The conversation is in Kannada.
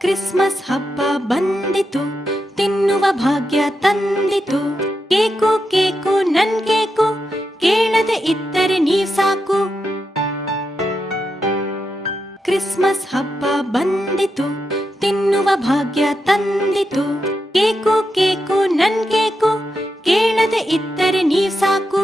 ಕ್ರಿಸ್ಮಸ್ ಹಬ್ಬ ಬಂದಿತು, ತಿನ್ನುವ ಭಾಗ್ಯ ತಂದಿತು. ಕೇಕು ಕೇಕು ನನ್ ಕೇಕು, ಕೇಳದೆ ಇದ್ದರೆ ನೀವ್ ಸಾಕು. ಕ್ರಿಸ್ಮಸ್ ಹಬ್ಬ ಬಂದಿತು, ತಿನ್ನುವ ಭಾಗ್ಯ ತಂದಿತು. ಕೇಕು ಕೇಕು ನನ್ ಕೇಕು, ಕೇಳದೆ ಇದ್ದರೆ ನೀವ್ ಸಾಕು.